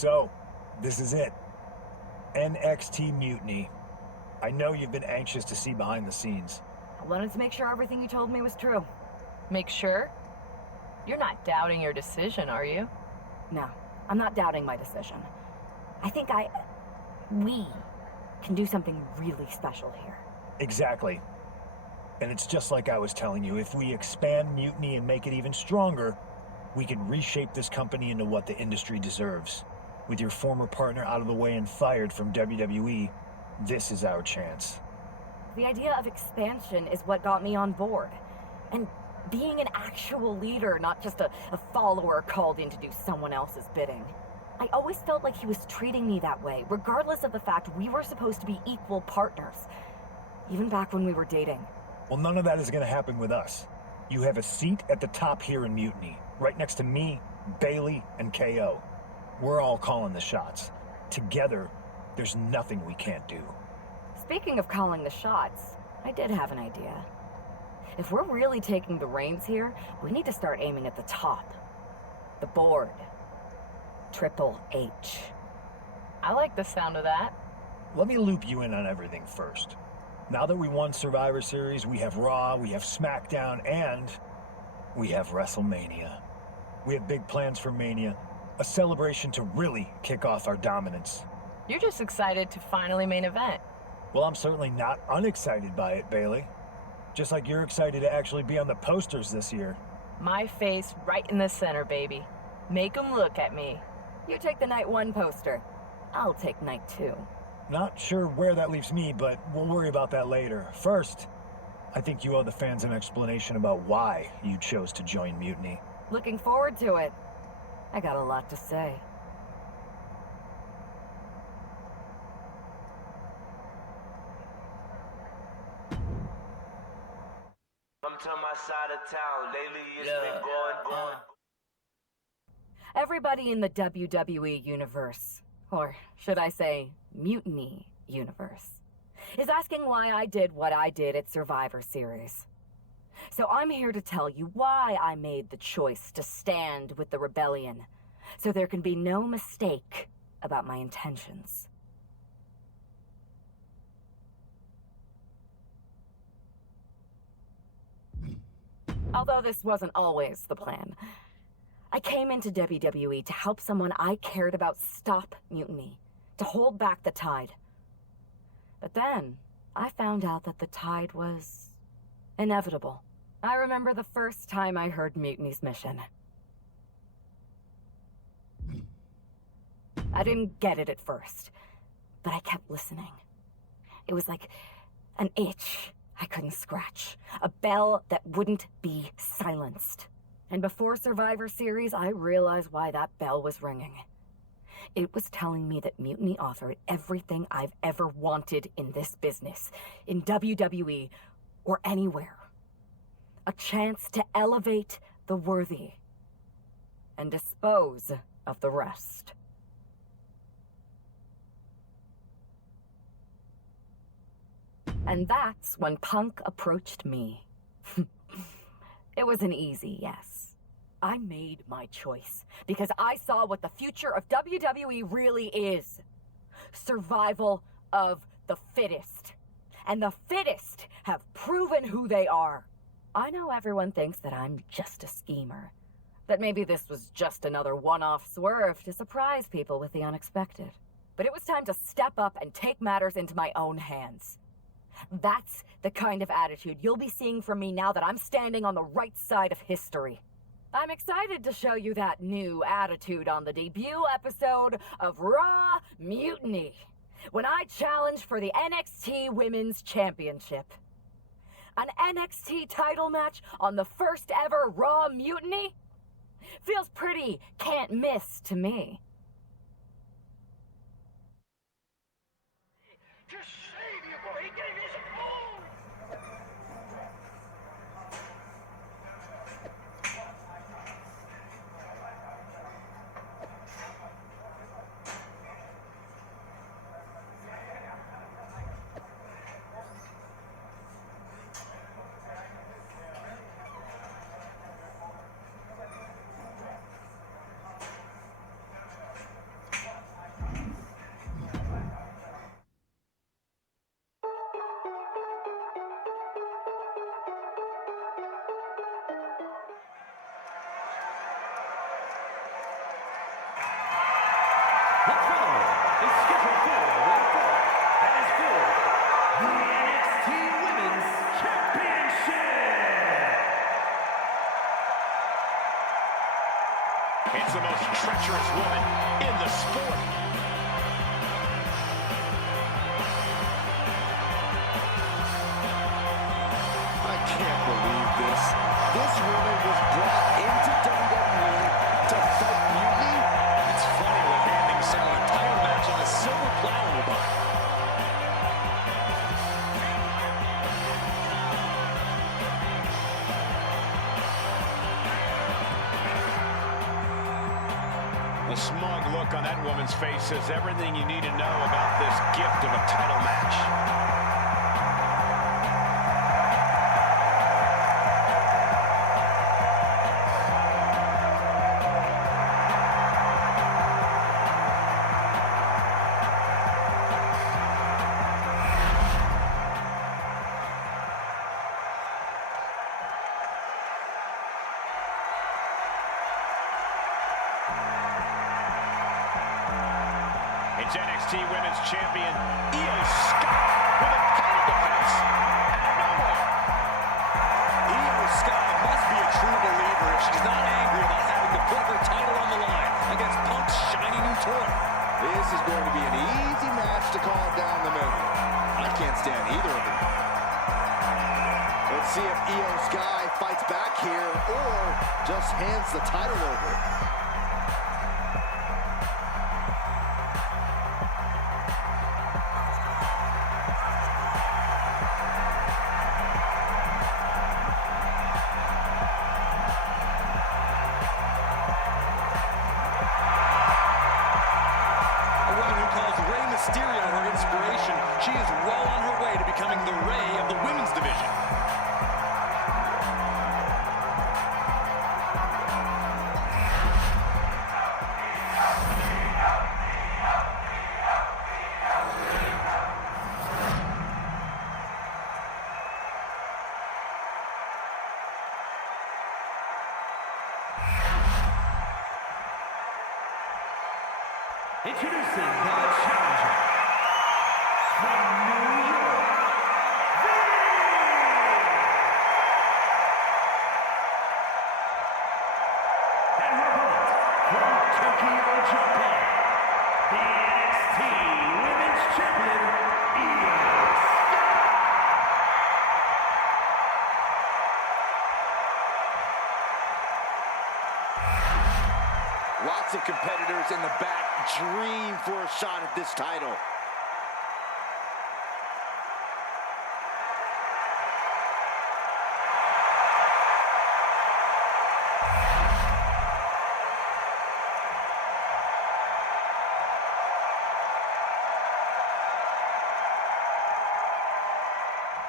So, this is it. NXT Mutiny. I know you've been anxious to see behind the scenes. I wanted to make sure everything you told me was true. Make sure? You're not doubting your decision, are you? No, I'm not doubting my decision. I think we can do something really special here. Exactly. And it's just like I was telling you, if we expand Mutiny and make it even stronger, we can reshape this company into what the industry deserves. With your former partner out of the way and fired from WWE, this is our chance. The idea of expansion is what got me on board. And being an actual leader, not just a follower called in to do someone else's bidding. I always felt like he was treating me that way, regardless of the fact we were supposed to be equal partners. Even back when we were dating. Well, none of that is going to happen with us. You have a seat at the top here in Mutiny, right next to me, Bailey, and KO. We're all calling the shots. Together, there's nothing we can't do. Speaking of calling the shots, I did have an idea. If we're really taking the reins here, we need to start aiming at the top. The board. Triple H. I like the sound of that. Let me loop you in on everything first. Now that we won Survivor Series, we have Raw, we have SmackDown, and we have WrestleMania. We have big plans for Mania, a celebration to really kick off our dominance. You're just excited to finally main event. Well, I'm certainly not unexcited by it, Bailey. Just like you're excited to actually be on the posters this year. My face right in the center, baby. Make 'em look at me. You take the night 1 poster. I'll take night 2. Not sure where that leaves me, but we'll worry about that later. First, I think you owe the fans an explanation about why you chose to join Mutiny. Looking forward to it. I got a lot to say. Come to my side of town. Lately it's been going. Everybody in the WWE universe, or should I say, Mutiny universe, is asking why I did what I did at Survivor Series. So I'm here to tell you why I made the choice to stand with the rebellion, so there can be no mistake about my intentions. Although this wasn't always the plan. I came into WWE to help someone I cared about stop mutiny, to hold back the tide. But then, I found out that the tide was inevitable. I remember the first time I heard Mutiny's mission. I didn't get it at first, but I kept listening. It was like an itch I couldn't scratch, a bell that wouldn't be silenced. And before Survivor Series, I realized why that bell was ringing. It was telling me that Mutiny offered everything I've ever wanted in this business, in WWE, or anywhere. A chance to elevate the worthy and dispose of the rest. And that's when Punk approached me. It was an easy yes. I made my choice because I saw what the future of WWE really is. Survival of the fittest. And the fittest have proven who they are. I know everyone thinks that I'm just a schemer. That maybe this was just another one-off swerve to surprise people with the unexpected. But it was time to step up and take matters into my own hands. That's the kind of attitude you'll be seeing from me now that I'm standing on the right side of history. I'm excited to show you that new attitude on the debut episode of Raw Mutiny, when I challenge for the NXT Women's Championship. An NXT title match on the first ever Raw Mutiny? Feels pretty can't miss to me. It's the most treacherous woman in the sport. I can't believe this. This woman was brought into WWE to fight mutiny. It's funny what handing someone a title match on a silver platter will buy. The smug look on that woman's face says everything you need to know about this gift of a title match. It's NXT Women's Champion Io Sky with a title defense out of nowhere. Io Sky must be a true believer if she's not angry about having to put her title on the line against Punk's shiny new toy. This is going to be an easy match to call down the middle. I can't stand either of them. Let's see if Io Sky fights back here or just hands the title over. Mysterio her inspiration, she is well on her way to becoming the Rey of the women's division. Introducing the challenger from New York, and her opponent from Tokyo, Japan, the NXT Women's Champion, Io Sky. Lots of competitors in the back dream for a shot at this title.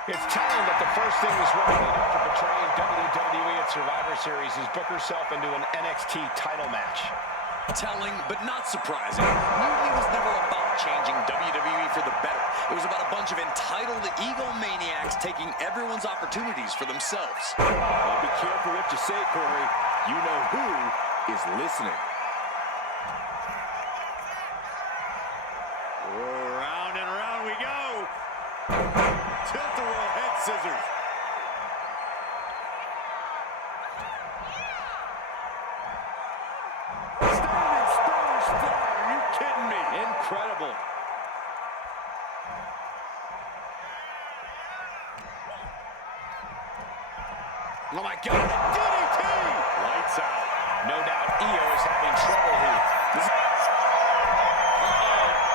It's telling that the first thing this woman did after betraying WWE at Survivor Series is book herself into an NXT title match. Telling, but not surprising. Mutiny was never about changing WWE for the better. It was about a bunch of entitled egomaniacs taking everyone's opportunities for themselves. Well, be careful what you say, Corey. You know who is listening. Round and round we go. Tilt-a-whirl head scissors. Are you kidding me? Incredible. Oh my God, DDT! Lights out. No doubt Io is having trouble here.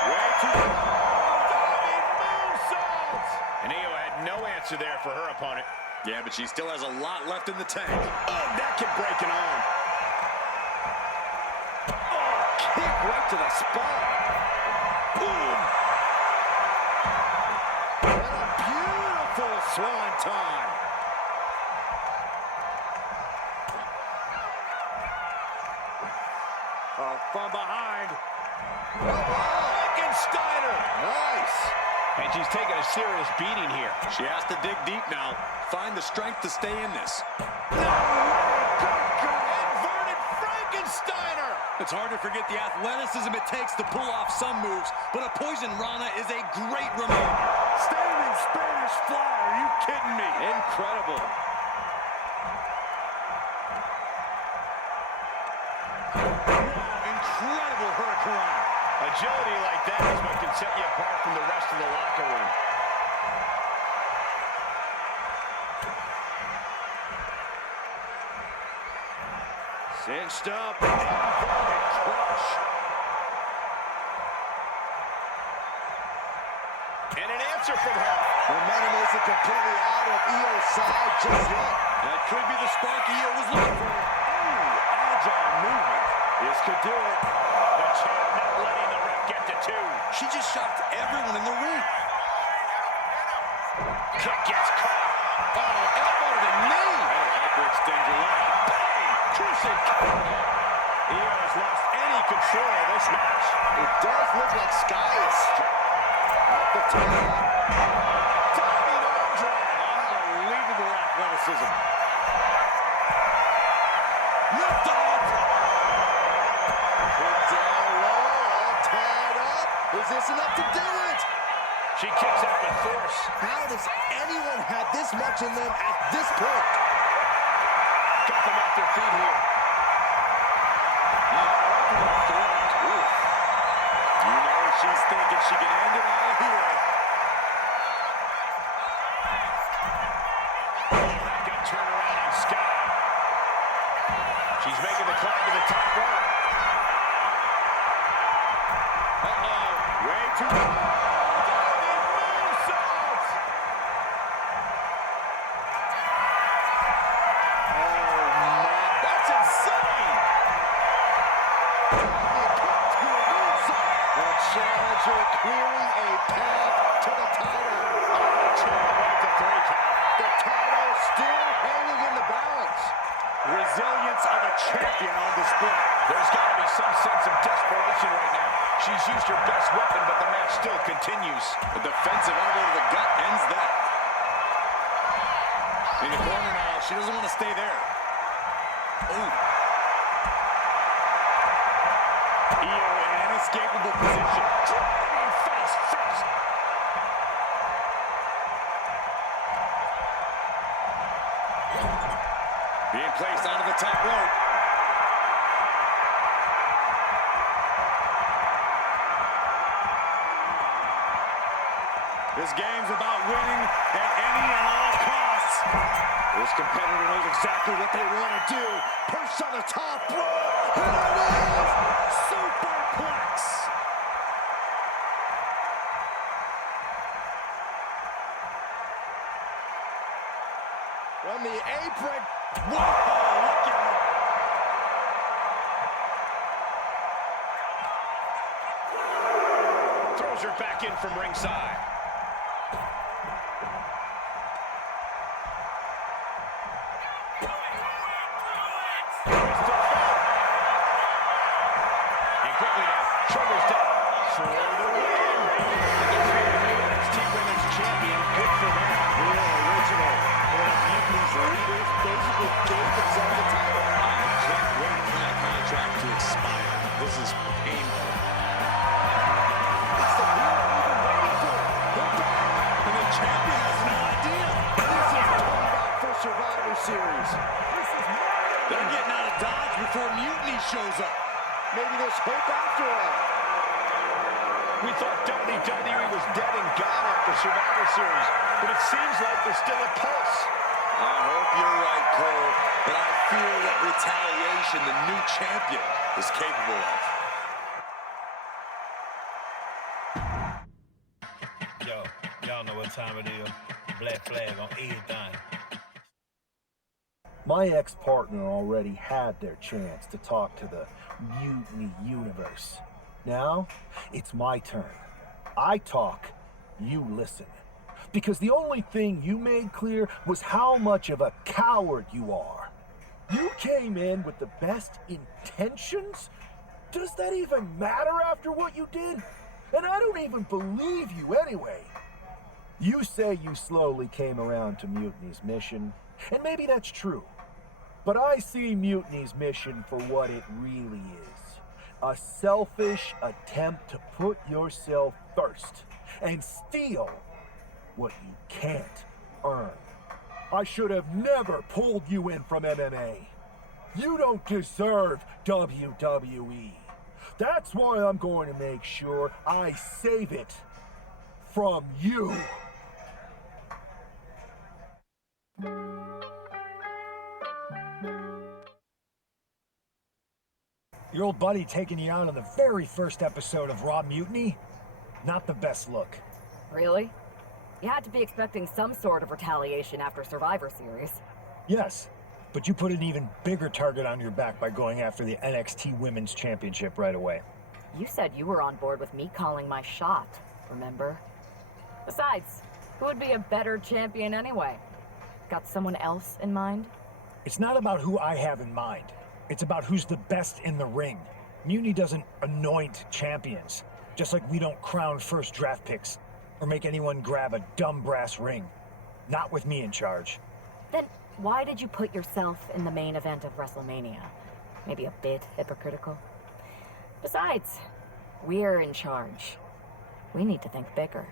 Way too Diving moonsault! And Io had no answer there for her opponent. Yeah, but she still has a lot left in the tank. Oh, that could break an arm. kick right to the spine. Boom. And a beautiful swanton. From behind. Frankensteiner! Nice. And she's taking a serious beating here. She has to dig deep now. Find the strength to stay in this. No way! Good God! Inverted Frankensteiner! It's hard to forget the athleticism it takes to pull off some moves, but a Poison Rana is a great reminder. Standing Spanish fly. Are you kidding me? Incredible. Agility like that is what can set you apart from the rest of the locker room. Cinched up, inverted clutch. And an answer from her. Momentum isn't completely out of Io's side just yet. That could be the spark Io was looking for. Ooh, agile movement. This could do it. The champ not letting the ref get to two. She just shocked everyone in the ring. Kick gets caught. Oh, elbow to the knee. That'll hyperextend your leg. Bang! Crucial kick. Io has lost any control of this match. It does look like Sky is off the top. Diving arm drag. Unbelievable athleticism. Lift off. Put down low, all tied up. Is this enough to do it? She kicks out with force. How does anyone have this much in them at this point? Got them off their feet here. You know she's thinking she can end it all here. Good turnaround on Sky. She's making the climb to the top rope. Uh-oh. Way too high. That's insane. The challenger clearing a path to the title. The title still hanging in the balance. Resilience of a champion on display. There's got to be some sense of desperation right now. She's used her best weapon, but the match still continues. A defensive elbow to the gut ends that. In the corner now, she doesn't want to stay there. Ooh. Io in an inescapable position. Driving face first. Being placed onto the top rope. This game's about winning at any and all costs. This competitor knows exactly what they want to do. Perched on the top rope. Here it is. Superplex. From the apron. Whoa, look at it. Throws her back in from ringside. And quickly now, shoulders down for the win. NXT Women's Champion, good for them. Real original. One of Mutini's leaders basically gave themselves the title. I can't wait for that contract to expire. This is painful. It's the hero we've been waiting for. They're back. And the champion has no idea. This is coming back for Survivor Series. They're getting out of Dodge before Mutiny shows up. Maybe there's hope after all. We thought WWE was dead and gone after Survivor Series, but it seems like there's still a pulse. I hope you're right, Cole, but I fear what retaliation the new champion is capable of. Yo, y'all know what time it is. Black flag on everything. My ex-partner already had their chance to talk to the Mutiny Universe. Now, it's my turn. I talk, you listen. Because the only thing you made clear was how much of a coward you are. You came in with the best intentions? Does that even matter after what you did? And I don't even believe you anyway. You say you slowly came around to Mutiny's mission, and maybe that's true. But I see Mutiny's mission for what it really is. A selfish attempt to put yourself first and steal what you can't earn. I should have never pulled you in from MMA. You don't deserve WWE. That's why I'm going to make sure I save it from you. Your old buddy taking you out on the very first episode of Raw Mutiny? Not the best look. Really? You had to be expecting some sort of retaliation after Survivor Series. Yes, but you put an even bigger target on your back by going after the NXT Women's Championship right away. You said you were on board with me calling my shot, remember? Besides, who would be a better champion anyway? Got someone else in mind? It's not about who I have in mind. It's about who's the best in the ring. Mutiny doesn't anoint champions, just like we don't crown first draft picks or make anyone grab a dumb brass ring. Not with me in charge. Then why did you put yourself in the main event of WrestleMania? Maybe a bit hypocritical. Besides, we're in charge. We need to think bigger.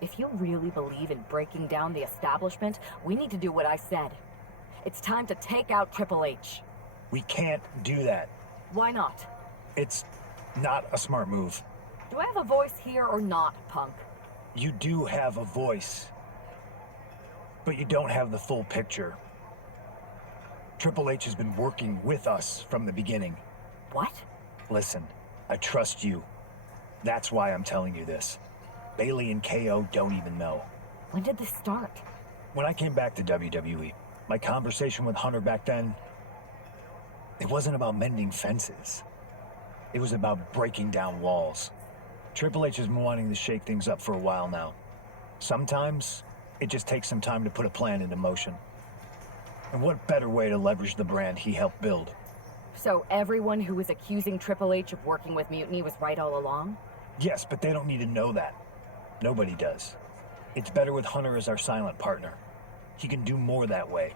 If you really believe in breaking down the establishment, we need to do what I said. It's time to take out Triple H. We can't do that. Why not? It's not a smart move. Do I have a voice here or not, Punk? You do have a voice, but you don't have the full picture. Triple H has been working with us from the beginning. What? Listen, I trust you. That's why I'm telling you this. Bayley and KO don't even know. When did this start? When I came back to WWE, my conversation with Hunter back then, it wasn't about mending fences. It was about breaking down walls. Triple H has been wanting to shake things up for a while now. Sometimes, it just takes some time to put a plan into motion. And what better way to leverage the brand he helped build? So everyone who was accusing Triple H of working with Mutiny was right all along? Yes, but they don't need to know that. Nobody does. It's better with Hunter as our silent partner. He can do more that way.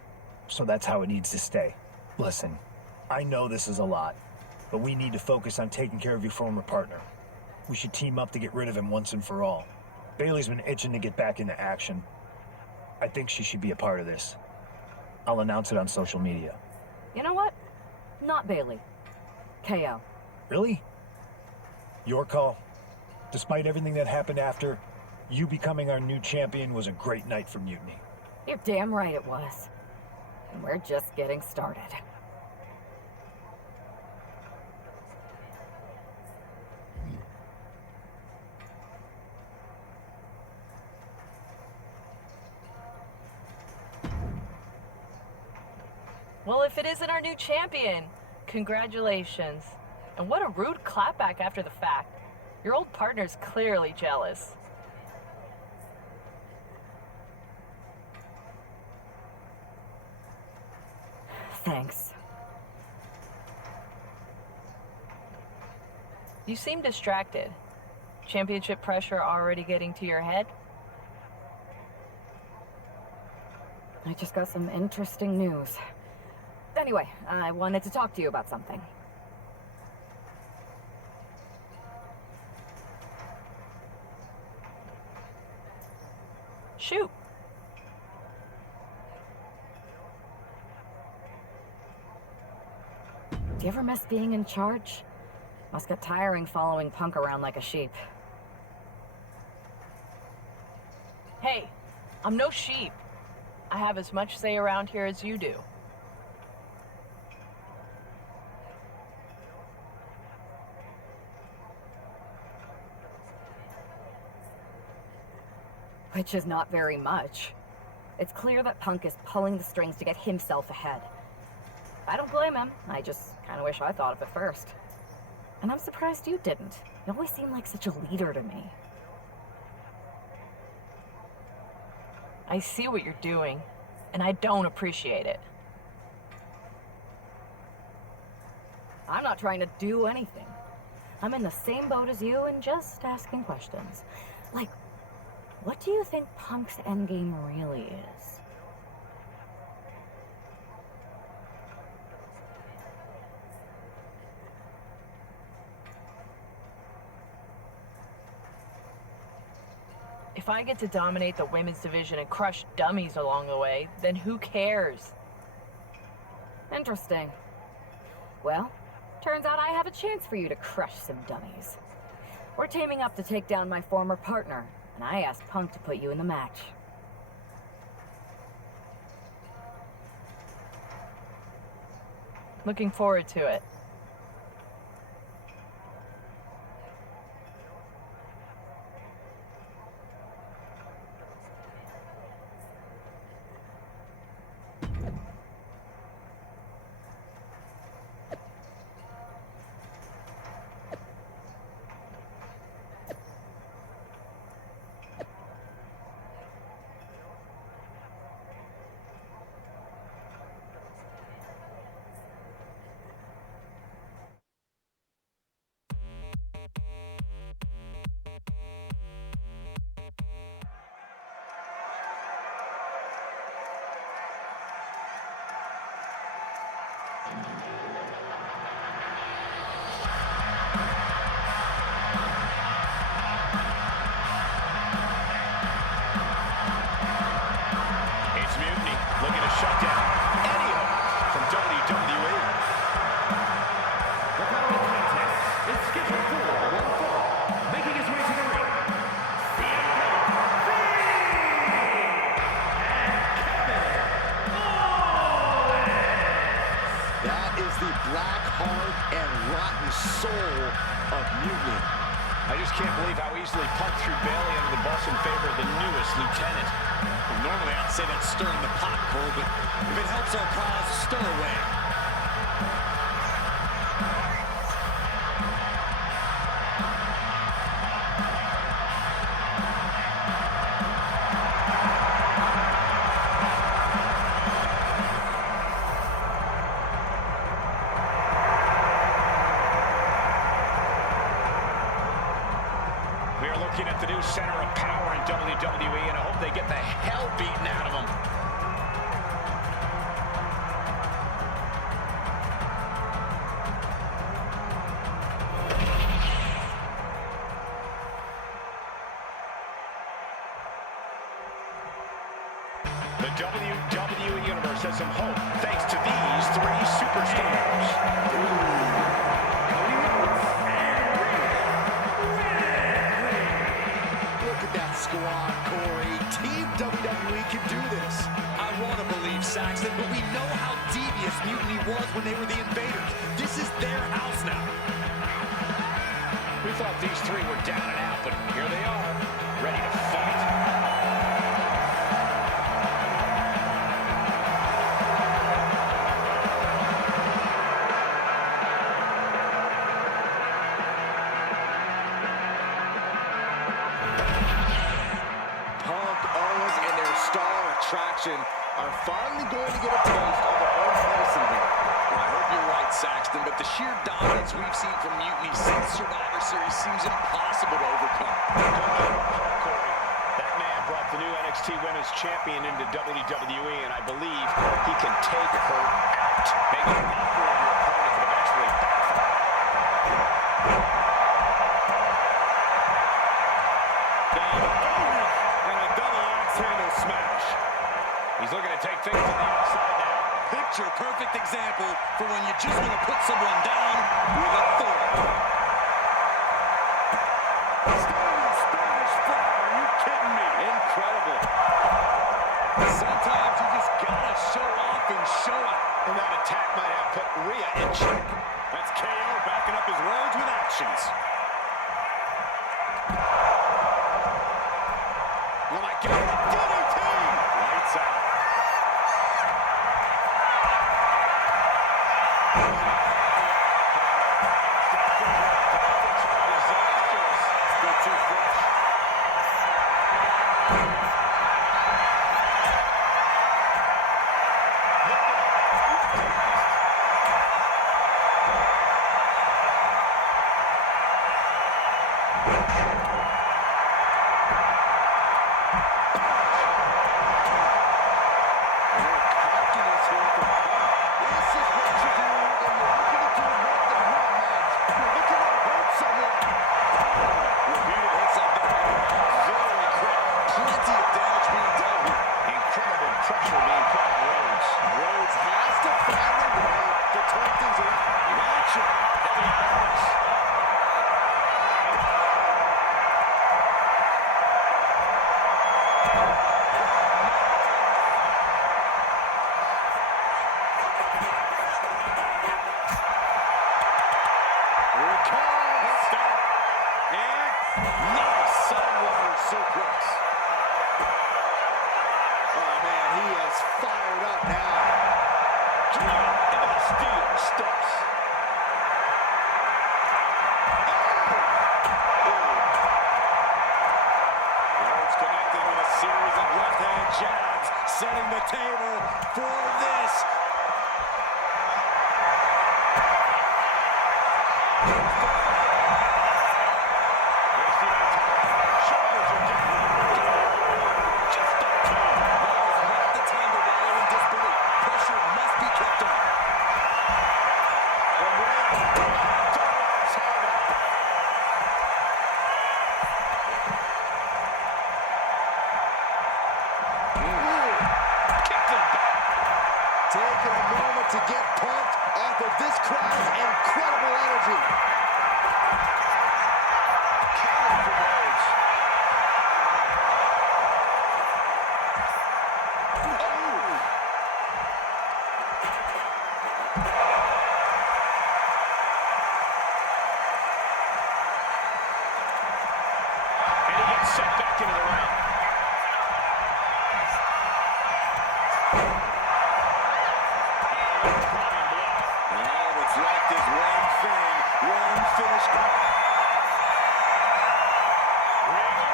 So that's how it needs to stay. Listen, I know this is a lot, but we need to focus on taking care of your former partner. We should team up to get rid of him once and for all. Bayley's been itching to get back into action. I think she should be a part of this. I'll announce it on social media. You know what? Not Bayley. KO. Really? Your call? Despite everything that happened after, you becoming our new champion was a great night for Mutiny. You're damn right it was. And we're just getting started. Well, if it isn't our new champion, congratulations. And what a rude clapback after the fact. Your old partner's clearly jealous. Thanks. You seem distracted. Championship pressure already getting to your head? I just got some interesting news. Anyway, I wanted to talk to you about something. Shoot. Do you ever miss being in charge? Must get tiring following Punk around like a sheep. Hey, I'm no sheep. I have as much say around here as you do. Which is not very much. It's clear that Punk is pulling the strings to get himself ahead. I don't blame him. I just kind of wish I thought of it first. And I'm surprised you didn't. You always seem like such a leader to me. I see what you're doing, and I don't appreciate it. I'm not trying to do anything. I'm in the same boat as you and just asking questions. Like, what do you think Punk's endgame really is? If I get to dominate the women's division and crush dummies along the way, then who cares? Interesting. Well, Turns out I have a chance for you to crush some dummies. We're teaming up to take down my former partner, and I asked Punk to put you in the match. Looking forward to it. It's Mutiny looking to shut down any hope from WWE. The following contest is scheduled for one fall. Making his way to the ring, CM Punk, That is the black heart and rotten soul of Mutiny. I just can't believe how easily Punk threw Bailey under the bus in favor of the newest lieutenant. Well, normally I'd say that's stirring the pot, Cole, but if it helps our cause, stir away. We are looking at the new center of power in WWE, and I hope they get the hell beaten out of them. The WWE Universe has some hope thanks to these three superstars. Look at that squad, Corey. Team WWE can do this. I want to believe, Saxton, but we know how devious Mutiny was when they were the invaders. This is their house now. We thought these three were down and out, but here they are, ready to fight. Punk, Owens, and their star attraction are finally going to get a taste of their own medicine here. I hope you're right, Saxton, but the sheer dominance we've seen from Mutiny since Survivor Series seems impossible to overcome. Corey, that man brought the new NXT Women's Champion into WWE, and I believe he can take her out. Making a mockery of your opponent could eventually backfire. and a double axe handle smash. He's looking to take things to the outside now. Picture-perfect example for when you just want to put someone down with authority. Standing Spanish fly, are you kidding me? Incredible. Sometimes you just gotta show off and show it. And that attack might have put Rhea in check. That's KO backing up his words with actions. Oh my God, DDT! Lights out. Still too fresh. suplex. Oh, man, he is fired up now. Driven into the steel steps. Rhodes connecting with a series of left-hand jabs, setting the table for this. Taking a moment to get pumped off of this crowd's incredible energy. Counter for Rhodes. And he gets set back into the ring. Left is one thing, one finish. Unbelievable.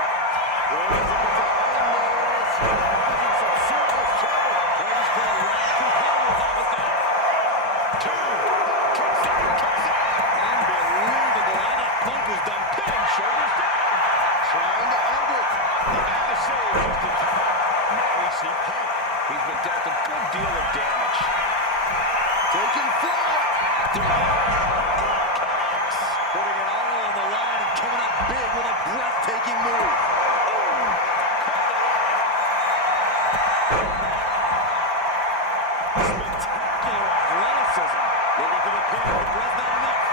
I thought Punk was done. Pin, shoulders down. Trying to end it. He got the save just in time. Now we see Punk. He's been dealt a good deal of damage. Taking flight. Putting it all on the line and coming up big with a breathtaking move. Spectacular athleticism. Looking for the pin, but it was not enough.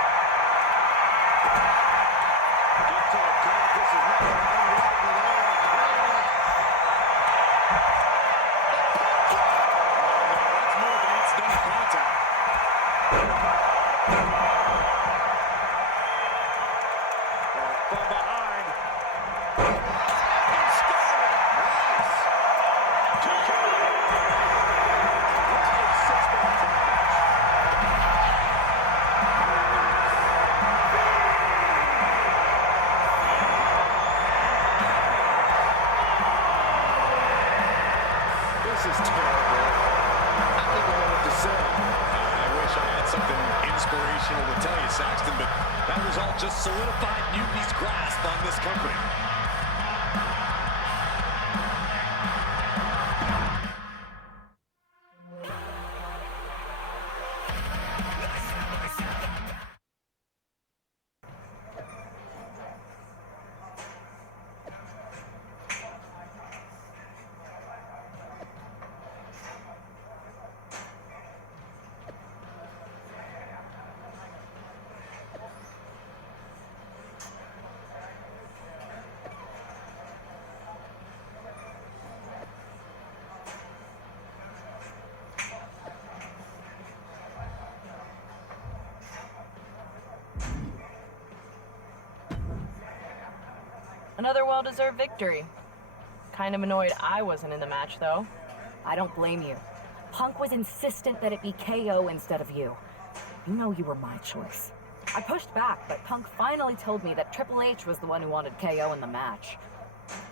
Get to it, Kurt. This is not unlikely there. That's more than it's done contact. From behind. This is terrible. I don't even know what to say. I wish I had something inspirational to tell you, Saxton, but that result just solidified Mutiny's grasp on this company. Another well-deserved victory. Kind of annoyed I wasn't in the match, though. I don't blame you. Punk was insistent that it be KO instead of you. You know you were my choice. I pushed back, but Punk finally told me that Triple H was the one who wanted KO in the match.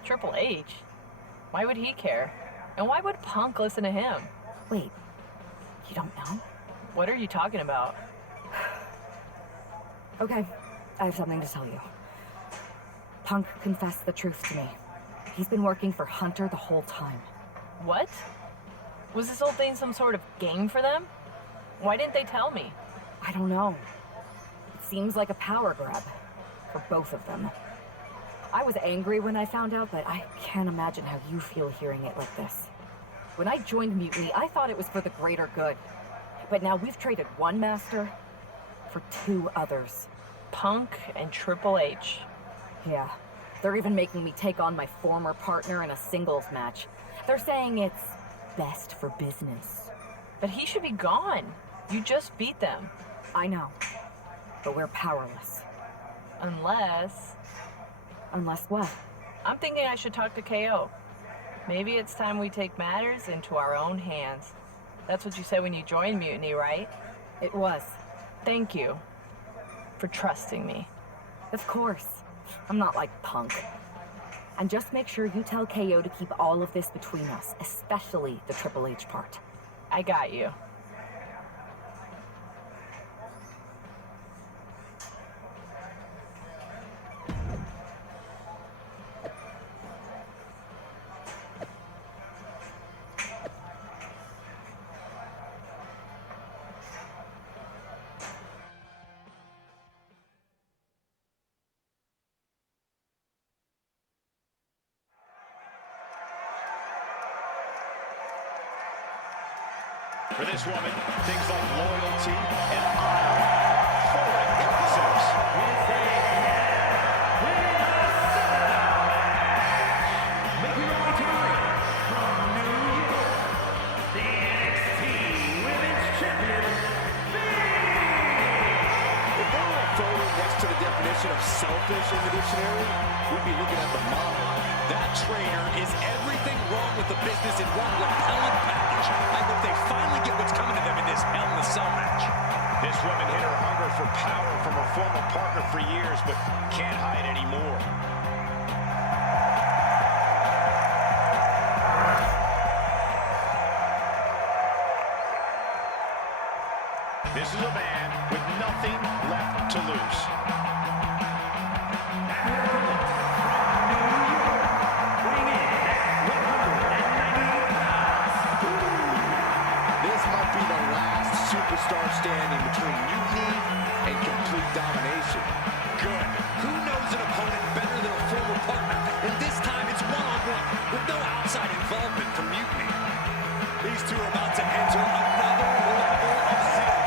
Triple H? Why would he care? And why would Punk listen to him? Wait, you don't know? What are you talking about? Okay, I have something to tell you. Punk confessed the truth to me. He's been working for Hunter the whole time. What? Was this whole thing some sort of game for them? Why didn't they tell me? I don't know. It seems like a power grab for both of them. I was angry when I found out, but I can't imagine how you feel hearing it like this. When I joined Mutiny, I thought it was for the greater good. But now we've traded one master for two others. Punk and Triple H. Yeah, they're even making me take on my former partner in a singles match. They're saying it's best for business. But he should be gone. You just beat them. I know, but we're powerless. Unless... Unless what? I'm thinking I should talk to KO. Maybe it's time we take matters into our own hands. That's what you said when you joined Mutiny, right? It was. Thank you for trusting me. Of course. I'm not like Punk. And just make sure you tell KO to keep all of this between us, especially the Triple H part. I got you. For this woman, things like loyalty and honor are foreign concepts. Making her way to the ring from New York, the NXT Women's Champion, If there were a photo next to the definition of selfish in the dictionary, we'd be looking at the model. That trainer is everything wrong with the business in one repellent package. I hope they finally get what's coming to them in this Hell in a Cell match. This woman hid her hunger for power from her former partner for years, but can't hide anymore. This is a man with nothing left to lose. This might be the last superstar standing between mutiny and complete domination. Good. Who knows an opponent better than a former partner? And this time it's one-on-one with no outside involvement from Mutiny. These two are about to enter another level of zero.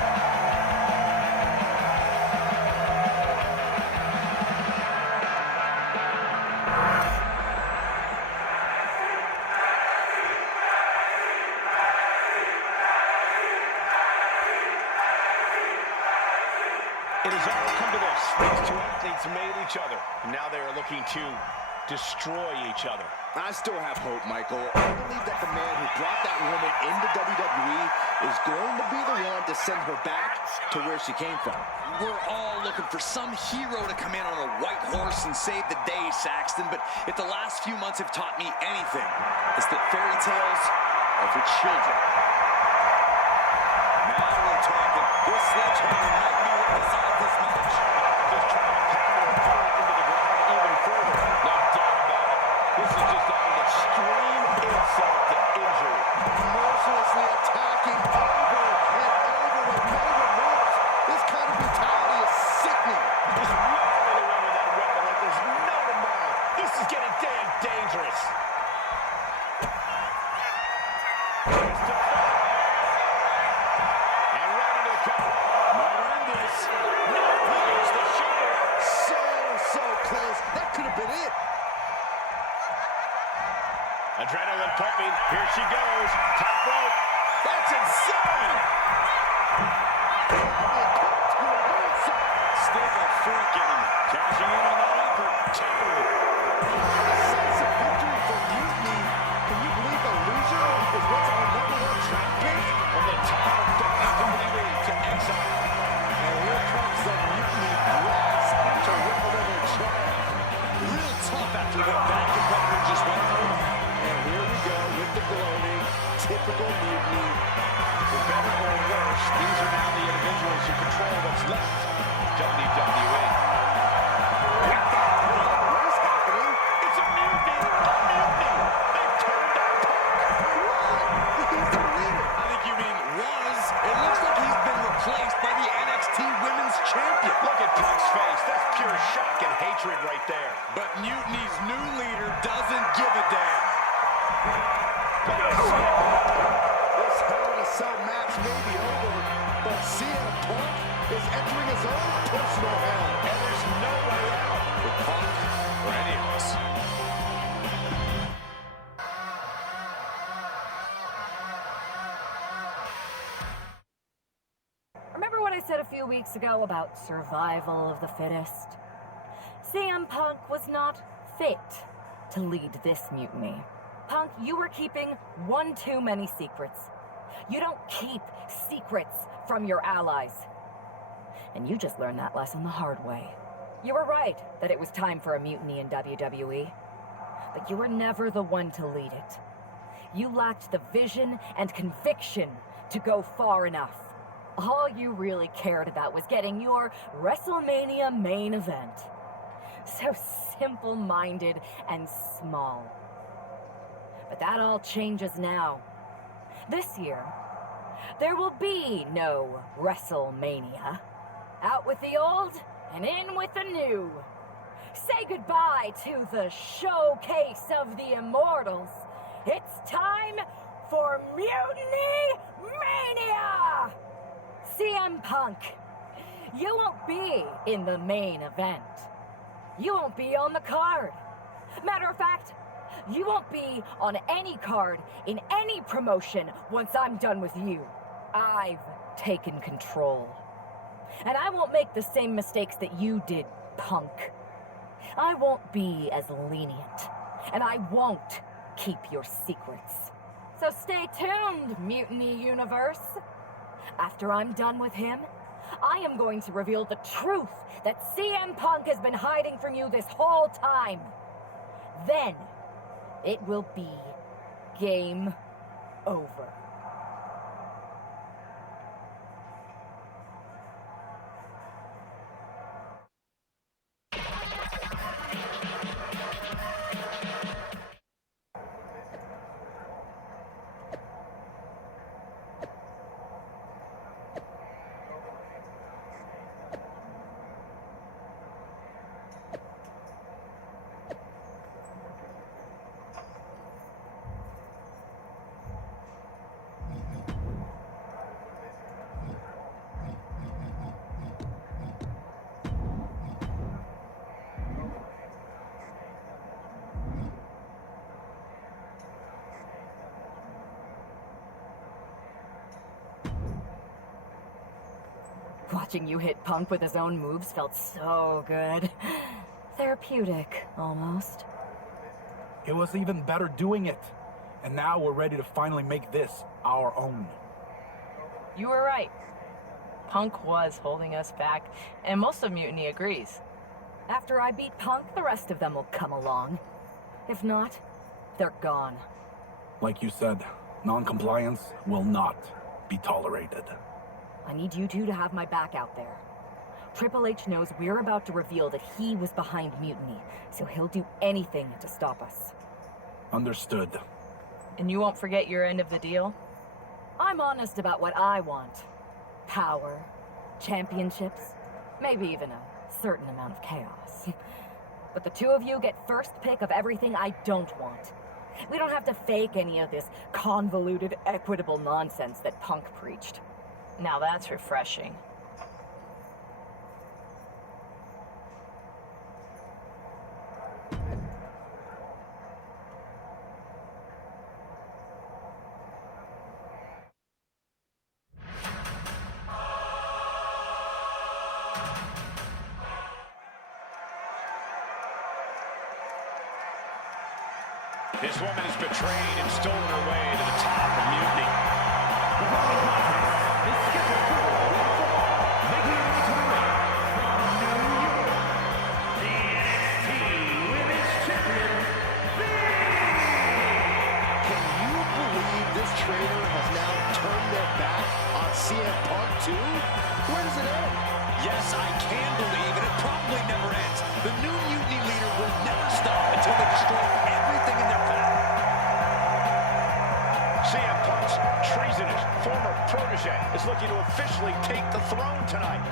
It has all come to this. These two athletes made each other, and now they are looking to destroy each other. I still have hope, Michael. I believe that the man who brought that woman into WWE is going to be the one to send her back to where she came from. We're all looking for some hero to come in on a white horse and save the day, Saxton. But if the last few months have taught me anything, it's that fairy tales are for children. Now we're talking. This sledgehammer might be what decides this match. Just trying to pound her opponent into the ground even further. No doubt about it. This is just an extreme insult to injury. Mercilessly attacking over and over with no remorse. This kind of brutality is sickening. Just rattling away with that weapon like there's no tomorrow. This is getting damn dangerous. Chance to fight. And right into the cover. Might earn this. No, he gets the shoulder. So close. That could have been it. Adrenaline pumping. Here she goes. Top rope. That's insane. Stick a fork in him. Cashing in on that effort. Two. A sense of victory for Mutiny. Can you believe the loser is what's on the #1 draft pick? From the top of WWE to exile. And here comes the Mutiny blast to ripple in their triumph. Real tough after what that competitor just went through. And here we go with the gloating. Typical Mutiny. For better or worse, these are now the individuals who control what's left of WWE. What is happening? It's a mutiny! A mutiny! They've turned out Punk! He's the leader. I think you mean was. It looks like he's been replaced by the NXT Women's Champion. Look at Punk's face. That's pure shock and hatred right there. But Mutiny's new leader doesn't give a damn. Look at this. This Hell in a Cell match may be over, but CM Punk is entering his own personal hell. And there's no way out. For Punk or any of us. Remember what I said a few weeks ago about survival of the fittest? CM Punk was not fit to lead this mutiny. Punk, you were keeping one too many secrets. You don't keep secrets from your allies. And you just learned that lesson the hard way. You were right that it was time for a mutiny in WWE. But you were never the one to lead it. You lacked the vision and conviction to go far enough. All you really cared about was getting your WrestleMania main event. So simple-minded and small. But that all changes now. This year, there will be no WrestleMania. Out with the old and in with the new. Say goodbye to the showcase of the immortals. It's time for Mutiny Mania! CM Punk, you won't be in the main event. You won't be on the card. Matter of fact, you won't be on any card in any promotion once I'm done with you. I've taken control. And I won't make the same mistakes that you did, Punk. I won't be as lenient. And I won't keep your secrets. So stay tuned, Mutiny Universe. After I'm done with him, I am going to reveal the truth that CM Punk has been hiding from you this whole time. Then, it will be game over. Watching you hit Punk with his own moves felt so good. Therapeutic, almost. It was even better doing it. And now we're ready to finally make this our own. You were right. Punk was holding us back, and most of Mutiny agrees. After I beat Punk, the rest of them will come along. If not, they're gone. Like you said, non-compliance will not be tolerated. I need you two to have my back out there. Triple H knows we're about to reveal that he was behind Mutiny, so he'll do anything to stop us. Understood. And you won't forget your end of the deal? I'm honest about what I want. Power, championships, maybe even a certain amount of chaos. But the two of you get first pick of everything I don't want. We don't have to fake any of this convoluted, equitable nonsense that Punk preached. Now that's refreshing. This woman has betrayed and stolen her way to the top of Mutiny. The following contest is scheduled for one fall, making her way to the ring from New York, the NXT Women's Champion, Can you believe this traitor has now turned their back on CM Punk too? Where does it end? Yes, I can believe, and it probably never ends. The new Mutiny leader will never stop until they destroy everything in their path. CM Punk's treasonous former protege is looking to officially take the throne tonight.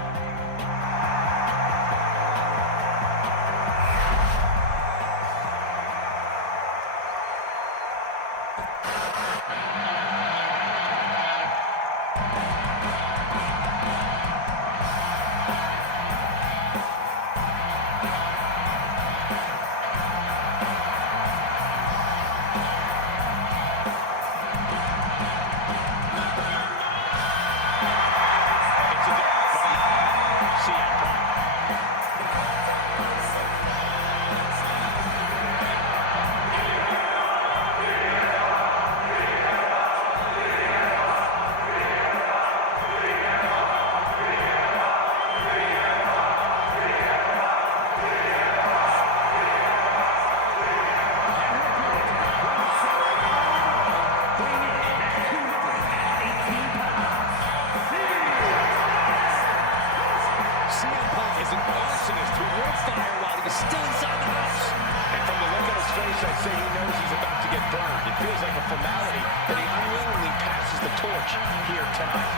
is still inside the house. And from the look on his face, I'd say he knows he's about to get burned. It feels like a formality that he unwillingly passes the torch here tonight.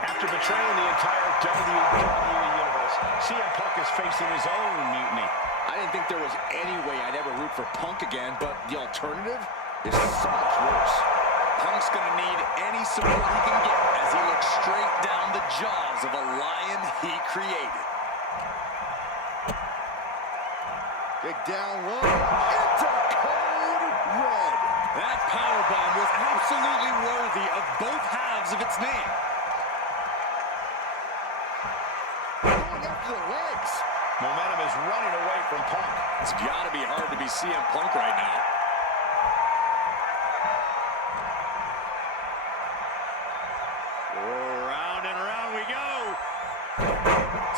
After betraying the entire WWE Universe, CM Punk is facing his own mutiny. I didn't think there was any way I'd ever root for Punk again, but the alternative is so much worse. Punk's gonna need any support he can get as he looks straight down the jaws of a lion he created. Big down low. Into code red. That powerbomb was absolutely worthy of both halves of its name. Going after the legs. Momentum is running away from Punk. It's gotta be hard to be CM Punk right now. Round and round we go.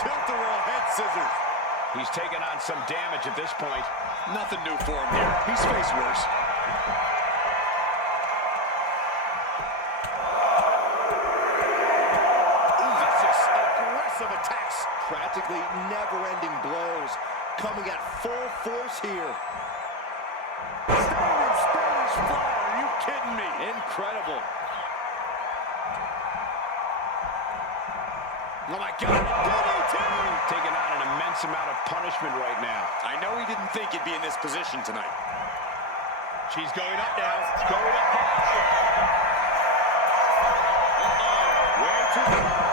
Tilt-a-whirl head scissors. He's taken on some damage at this point. Nothing new for him here. He's faced worse. Vicious, aggressive attacks. Practically never-ending blows. Coming at full force here. Standing Spanish fly. Are you kidding me? Incredible. Oh my God, DDT! Taking on an immense amount of punishment right now. I know he didn't think he'd be in this position tonight. She's going up now. Going up now. Way too far.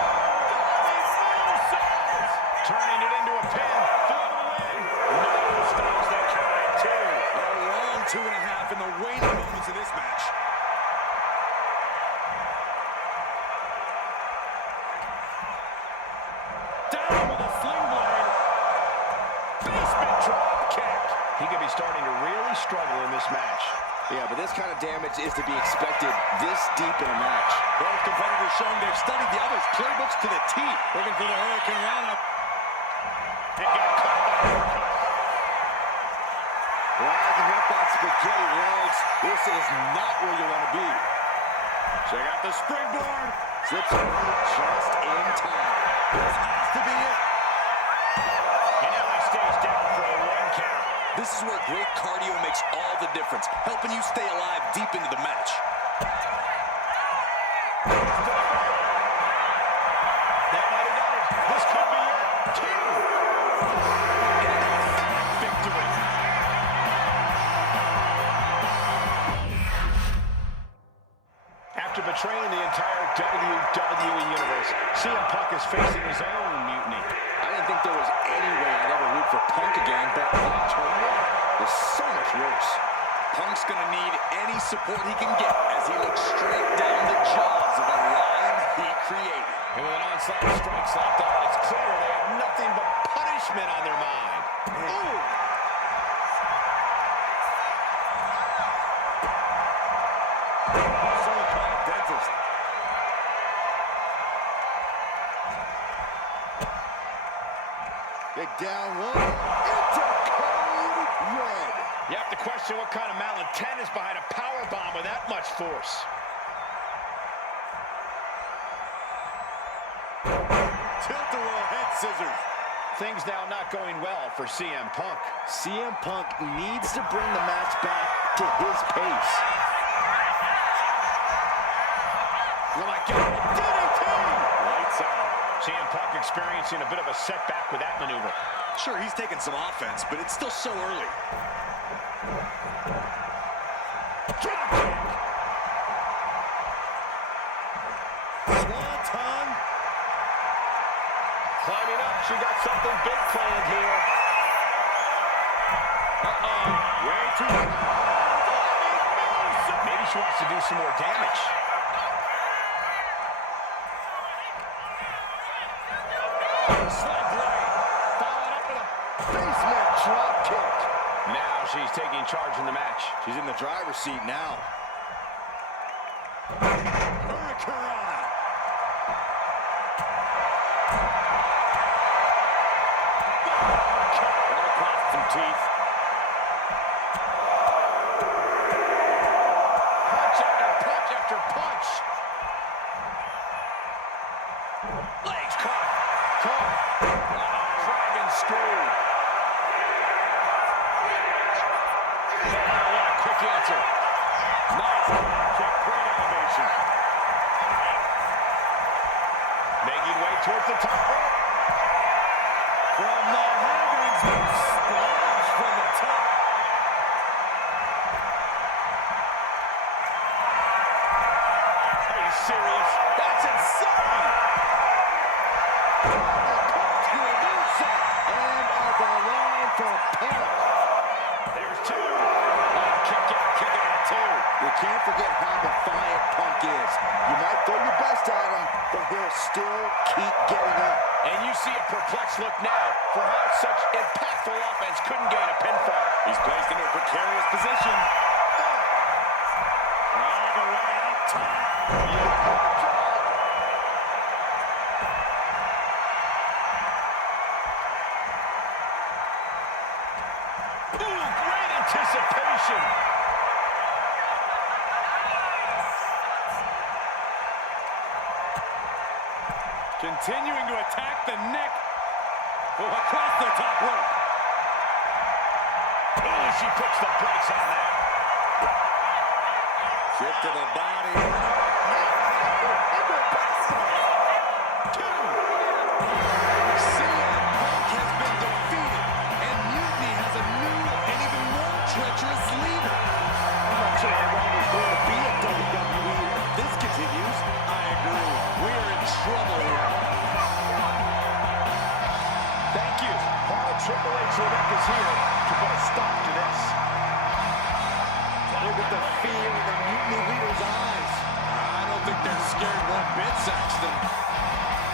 Turning it into a pin for the win. No, stops that count at 2. A long 2.5 in the waning moments of this match. Down with a sling blade. Basement drop kick. He could be starting to really struggle in this match. Yeah, but this kind of damage is to be expected this deep in a match. Both competitors showing they've studied the other's playbooks to the T. Looking for the Hurricane Rana. And got caught by the hook. Rising up on spaghetti legs. This is not where you want to be. Check out the springboard. Slips over just in time. This has to be it. And now he stays down for a 1 count. This is where great cardio makes all the difference, helping you stay alive deep into the match. That might have done it. This could be it. 2. Victory. After betraying the entire WWE Universe, CM Punk is facing his own mutiny. I didn't think there was any way I'd ever root for Punk again, but the alternative is so much worse. Punk's gonna need any support he can get as he looks straight down the jaws of a lion he created. And with an onslaught of strikes like that, it's clear they have nothing but punishment on their mind. Ooh! So-called dentist. Big down low. Into code red. You have to question what kind of malintent is behind a powerbomb with that much force. Tilt-a-whirl head scissors. Things now not going well for CM Punk. CM Punk needs to bring the match back to his pace. Oh my God, DDT! Lights out. CM Punk experiencing a bit of a setback with that maneuver. Sure, he's taking some offense, but it's still so early. Drop kick. she got something big planned here. Uh-oh. Way too much. Maybe she wants to do some more damage. Sled blade. Followed up with a basement drop kick. Now she's taking charge in the match. She's in the driver's seat now. Hurricanrana. Right across some teeth. Punch after punch after punch. Legs caught. Caught. Dragon screw. What a quick answer. Nice kick. Great elevation. Making way towards the top rope. From the heavens, splash from the top. Are you serious? That's insane! And at the line for Punk. There's two. Oh, kick out two. You can't forget how defiant Punk is. You might throw your best at him, but he'll still keep getting up. And you see a perplexed look now for how such impactful offense couldn't gain a pinfall. He's placed into a precarious position. All the way up top. Ooh, great anticipation. Continuing to attack the neck. Across the top rope. Oh, she puts the brakes on that. Shift to the body. CM Punk has been defeated, and Mutiny has a new and even more treacherous leader. I'm not sure how long he's going to be at WWE if this continues. I agree. We are in trouble here. Thank you. Paul Triple H is here to put a stop to this. Look at the fear in the Mutiny leader's eyes. I don't think they're scared one bit, Saxton.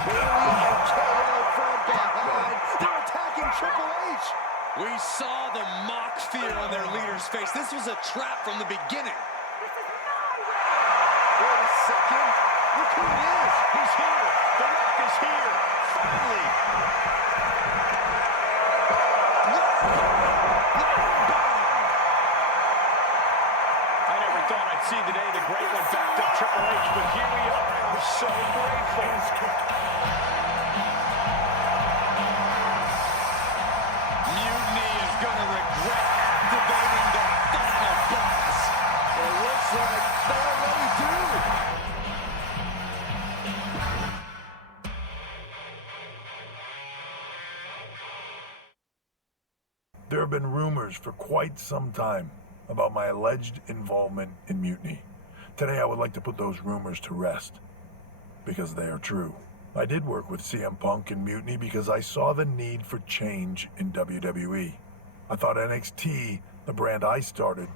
Brilliant KO from behind. They're attacking Triple H. We saw the mock fear on their leader's face. This was a trap from the beginning. Wait a second. Look who it is. He's here. The Rock is here. Finally. I never thought I'd see the day the great one backed up Triple H, but here we are. We're so grateful. Mutiny is going to regret activating the final boss. It looks like they already do. There have been rumors for quite some time about my alleged involvement in mutiny. Today I would like to put those rumors to rest, because they are true. I did work with CM Punk in mutiny because I saw the need for change in WWE. I thought NXT, the brand I started,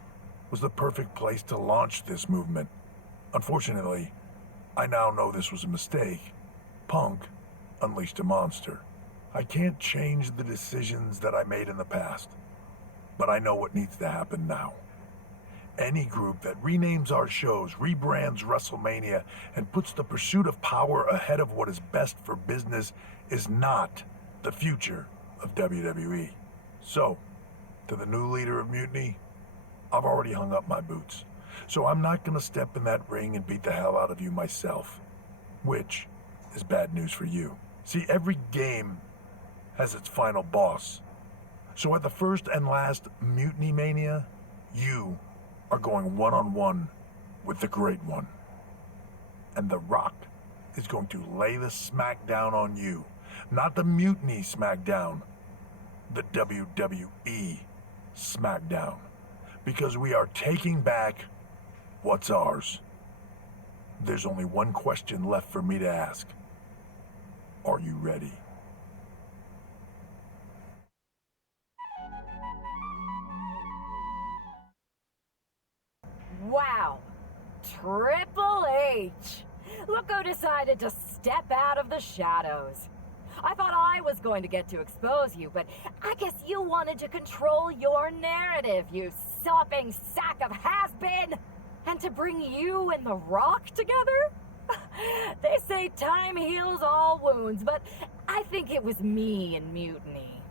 was the perfect place to launch this movement. Unfortunately, I now know this was a mistake. Punk unleashed a monster. I can't change the decisions that I made in the past, but I know what needs to happen now. Any group that renames our shows, rebrands WrestleMania, and puts the pursuit of power ahead of what is best for business is not the future of WWE. So, to the new leader of Mutiny, I've already hung up my boots. So I'm not gonna step in that ring and beat the hell out of you myself, which is bad news for you. See, every game has its final boss. So at the first and last Mutiny Mania, you are going one-on-one with the Great One. And The Rock is going to lay the smackdown on you. Not the Mutiny smackdown, the WWE smackdown. Because we are taking back what's ours. There's only one question left for me to ask. Are you ready? Wow. Triple H. Look who decided to step out of the shadows. I thought I was going to get to expose you, but I guess you wanted to control your narrative, you sopping sack of has-been! And to bring you and The Rock together? They say time heals all wounds, but I think it was me and Mutiny.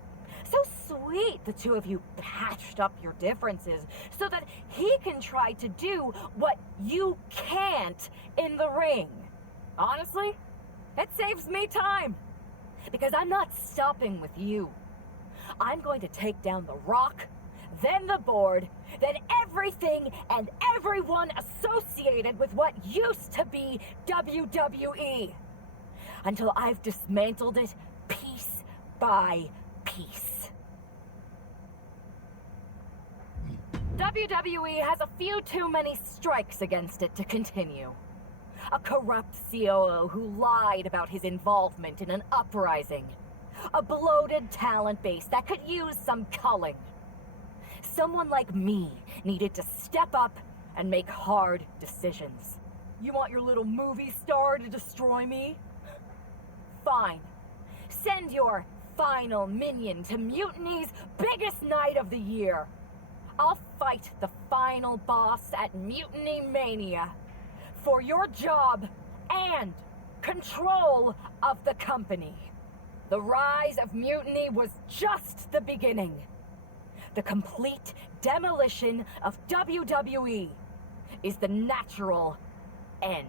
So sweet the two of you patched up your differences so that he can try to do what you can't in the ring. Honestly, it saves me time. Because I'm not stopping with you. I'm going to take down The Rock, then the board, then everything and everyone associated with what used to be WWE. Until I've dismantled it piece by piece. WWE has a few too many strikes against it to continue. A corrupt COO who lied about his involvement in an uprising. A bloated talent base that could use some culling. Someone like me needed to step up and make hard decisions. You want your little movie star to destroy me? Fine. Send your final minion to Mutiny's biggest night of the year. I'll fight the final boss at Mutiny Mania. For your job and control of the company. The rise of Mutiny was just the beginning. The complete demolition of WWE is the natural end.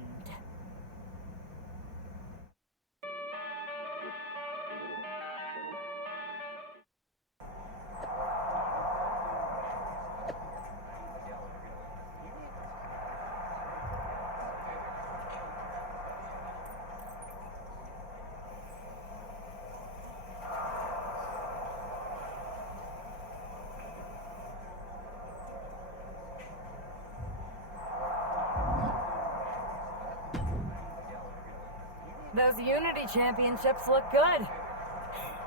Those Unity Championships look good.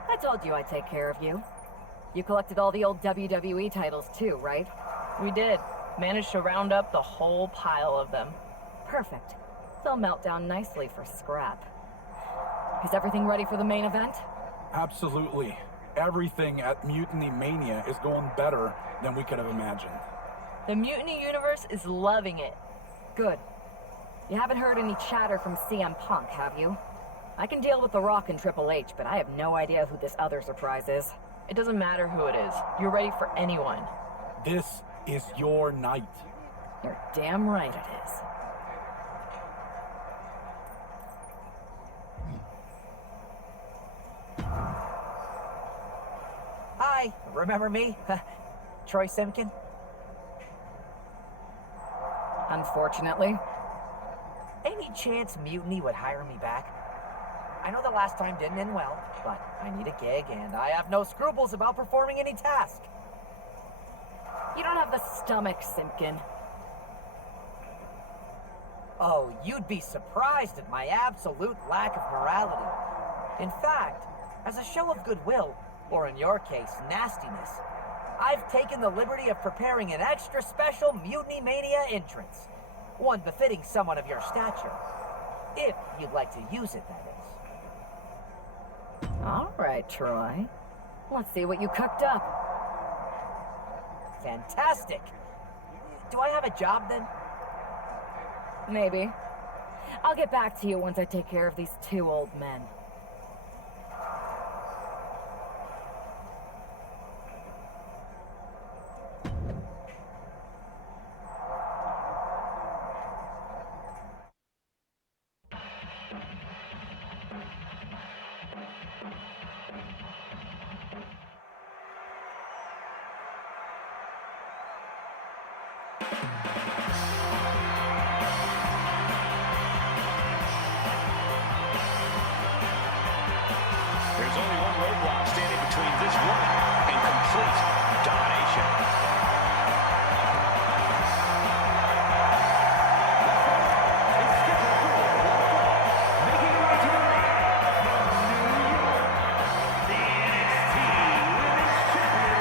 I told you I'd take care of you. You collected all the old WWE titles too, right? We did. Managed to round up the whole pile of them. Perfect. They'll melt down nicely for scrap. Is everything ready for the main event? Absolutely. Everything at Mutiny Mania is going better than we could have imagined. The Mutiny universe is loving it. Good. You haven't heard any chatter from CM Punk, have you? I can deal with The Rock and Triple H, but I have no idea who this other surprise is. It doesn't matter who it is. You're ready for anyone. This is your night. You're damn right it is. Hi, remember me? Troy Simkin? Unfortunately. Any chance Mutiny would hire me back? I know the last time didn't end well, but I need a gig and I have no scruples about performing any task. You don't have the stomach, Simpkin. Oh, you'd be surprised at my absolute lack of morality. In fact, as a show of goodwill, or in your case, nastiness, I've taken the liberty of preparing an extra special Mutiny Mania entrance. One befitting someone of your stature. If you'd like to use it, that is. All right, Troy. Let's see what you cooked up. Fantastic! Do I have a job then? Maybe. I'll get back to you once I take care of these two old men. There's only one roadblock standing between this woman and complete domination. Making her way to the ring from New York, the NXT Women's Champion,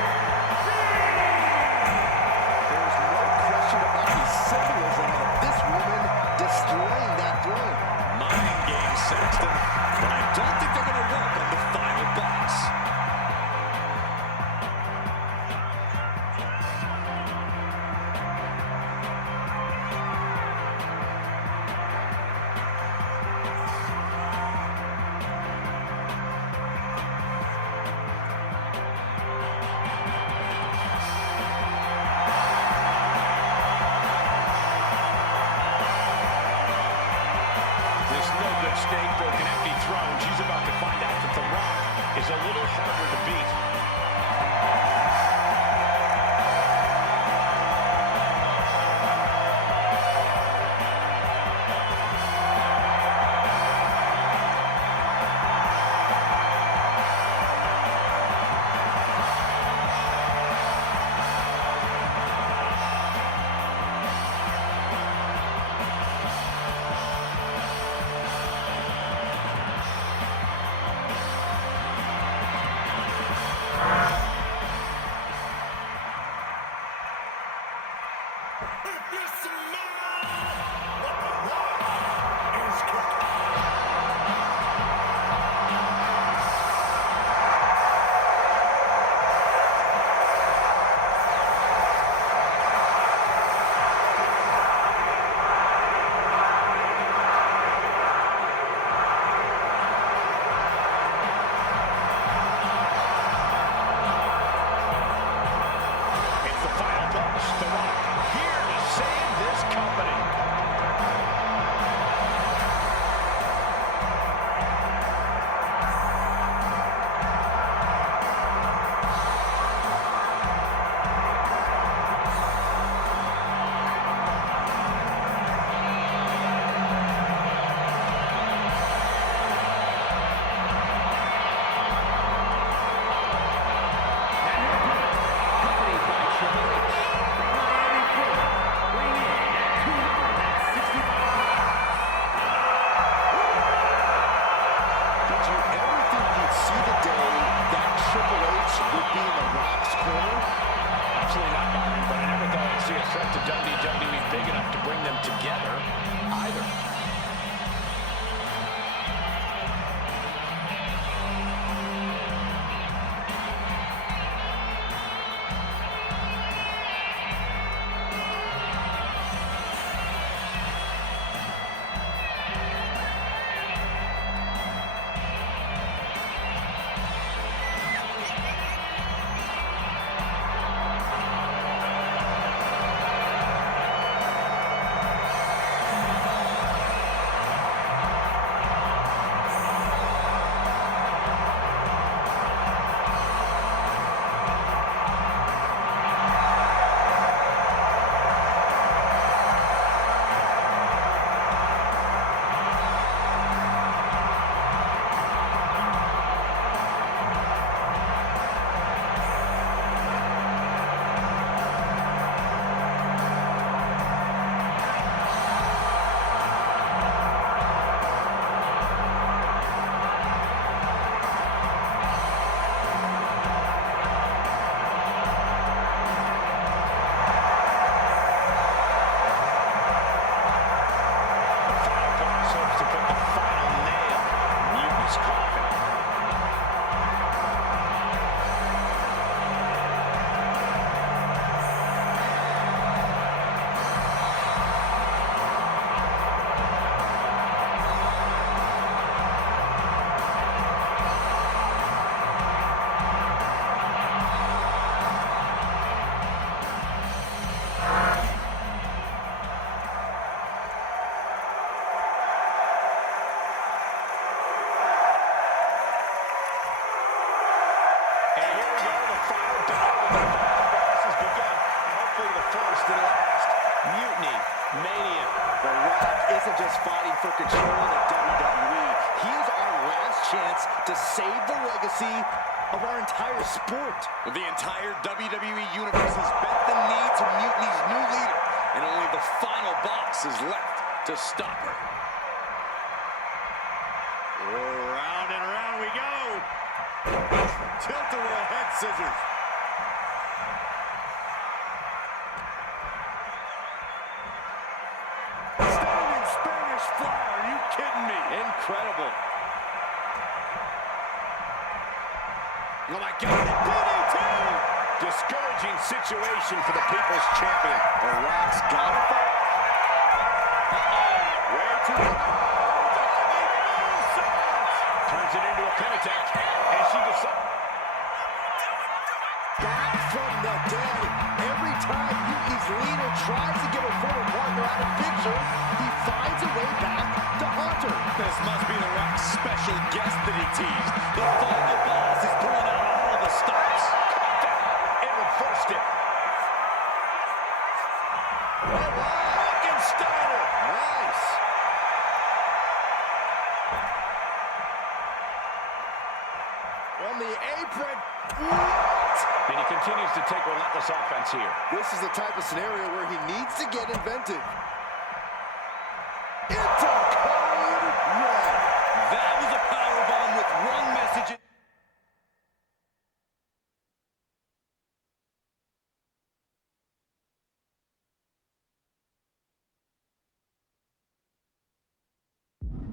There's no question about the simple a snake broke an empty throne. She's about to find out that The Rock is a little harder to beat. WWE big enough to bring them together either. Isn't just fighting for control of the WWE. He is our last chance to save the legacy of our entire sport. The entire WWE Universe has bent the knee to Mutiny's new leader, and only the final boss is left to stop her. Round and round we go. Tilt-a-whirl head scissors. Fly, are you kidding me? Incredible. Oh my God, DDT! Discouraging situation for the People's Champion. The Rock's got it. Way too turns it into a pin attempt, and she decides. Back from the dead. Every time Mutiny's leader tries to get her former partner out of picture, he finds a way back to haunt her. This must be The Rock's special guest that he teased. The Final Boss is pulling out all the stops. Caught that and reversed it. Oh, wow. Steiner. Nice. On the apron. What? And he continues to take relentless offense here. This is the type of scenario where he needs to get inventive. Into code red. That was a powerbomb with one message.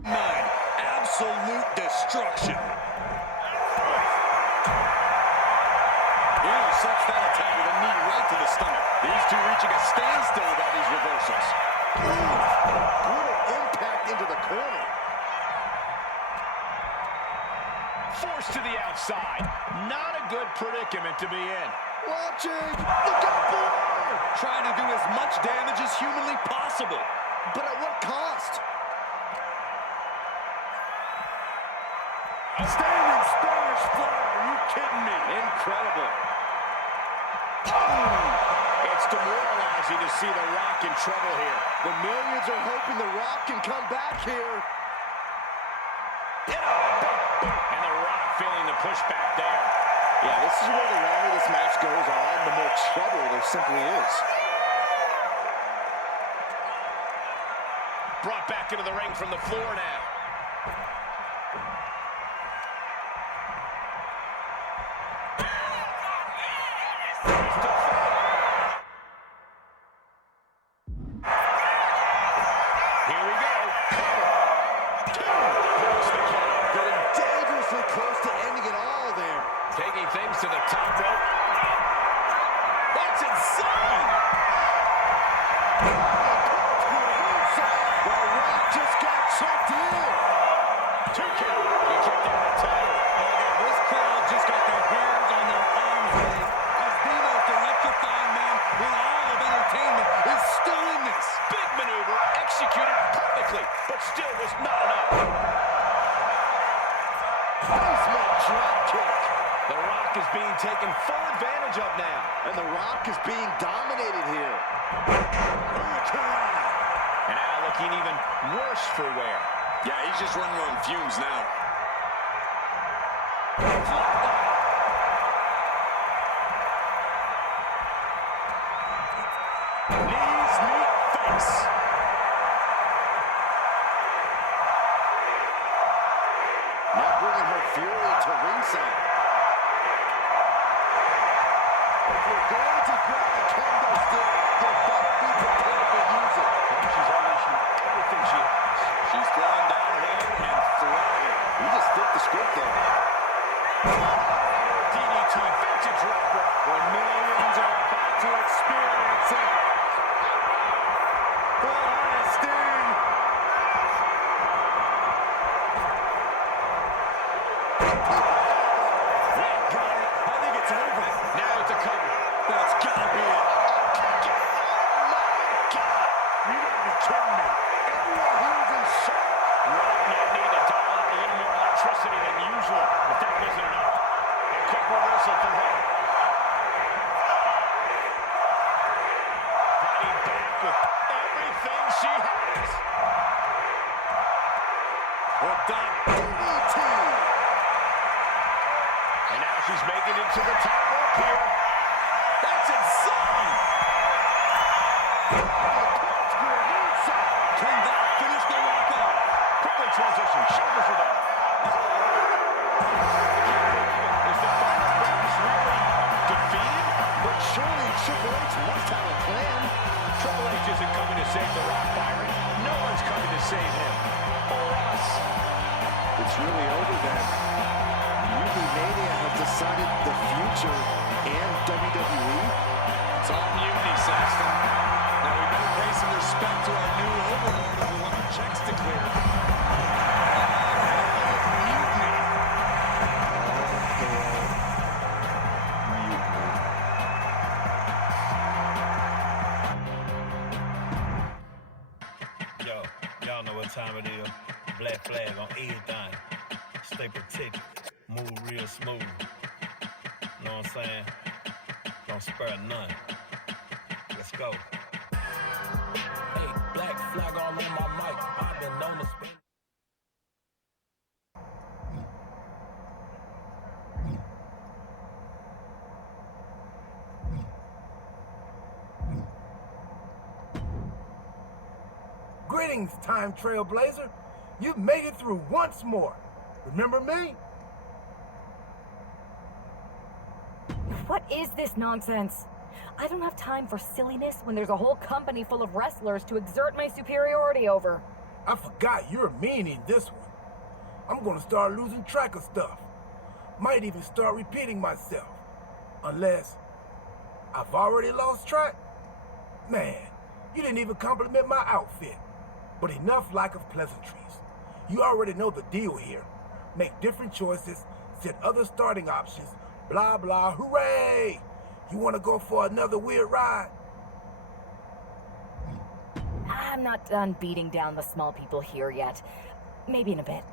Absolute destruction. Intercepts that attack with a knee right to the stomach. These two reaching a standstill with all these reversals. Brutal impact into the corner. Forced to the outside. Not a good predicament to be in. Watching. Look out below. Trying to do as much damage as humanly possible. But at what cost? Standing Spanish fly. Are you kidding me? Incredible. It's demoralizing to see The Rock in trouble here. The millions are hoping The Rock can come back here. And The Rock feeling the pushback there. Yeah, this is where the longer this match goes on, the more trouble there simply is. Brought back into the ring from the floor now. Taking things to the top rope. That's insane! The Rock just got checked in. 2 count. He kicked out the title. This crowd just got their hairs on their arms ready as the most electrifying man in all of entertainment is still in this. Big maneuver executed perfectly, but still was not enough. Basement drop kick. The Rock is being taken full advantage of now. And The Rock is being dominated here. And now looking even worse for wear. Yeah, he's just running on fumes now. Knees meet face. Now bringing her fury to ringside. If you're going to grab a kendo stick, you better be prepared to use it. She's unleashing everything she has. She's throwing down here and throwing. You just flipped the script there. DDT, vintage dropper. When millions are about to experience it. The highest sting. I think it's over. Now it's a cover. That's gotta be it. You gotta be kidding me. Everyone here is in shock. Rock might need to dial up a little more electricity than usual, if that wasn't enough. A quick reversal from her. Fighting back with everything she has. Hooked up. DDT. And now she's making it to the top rope here. That's insane! Can that finish the Rock off? Quickly transition, shoulders are down. Is the Final Boss really defeated? But surely Triple H must have a plan. Triple H isn't coming to save The Rock, Byron. No one's coming to save him. Or us. It's really over then. Mania has decided the future and WWE. It's all mutiny, Saxton. Now we better pay some respect to our new overlord if we want our checks to clear. Mutiny. Yo, y'all know what time it is. Black flag on everything. Stay protected. Move real smooth. Know what I'm saying? Don't spare none. Let's go. Hey, black flag all on my mic. I've been known to spin. Greetings, Time Trailblazer. You've made it through once more. Remember me? What is this nonsense? I don't have time for silliness when there's a whole company full of wrestlers to exert my superiority over. I forgot you're a meanie in this one. I'm gonna start losing track of stuff. Might even start repeating myself. Unless I've already lost track. Man, you didn't even compliment my outfit. But enough lack of pleasantries. You already know the deal here. Make different choices, set other starting options, blah blah, hooray! You wanna go for another weird ride? I'm not done beating down the small people here yet. Maybe in a bit.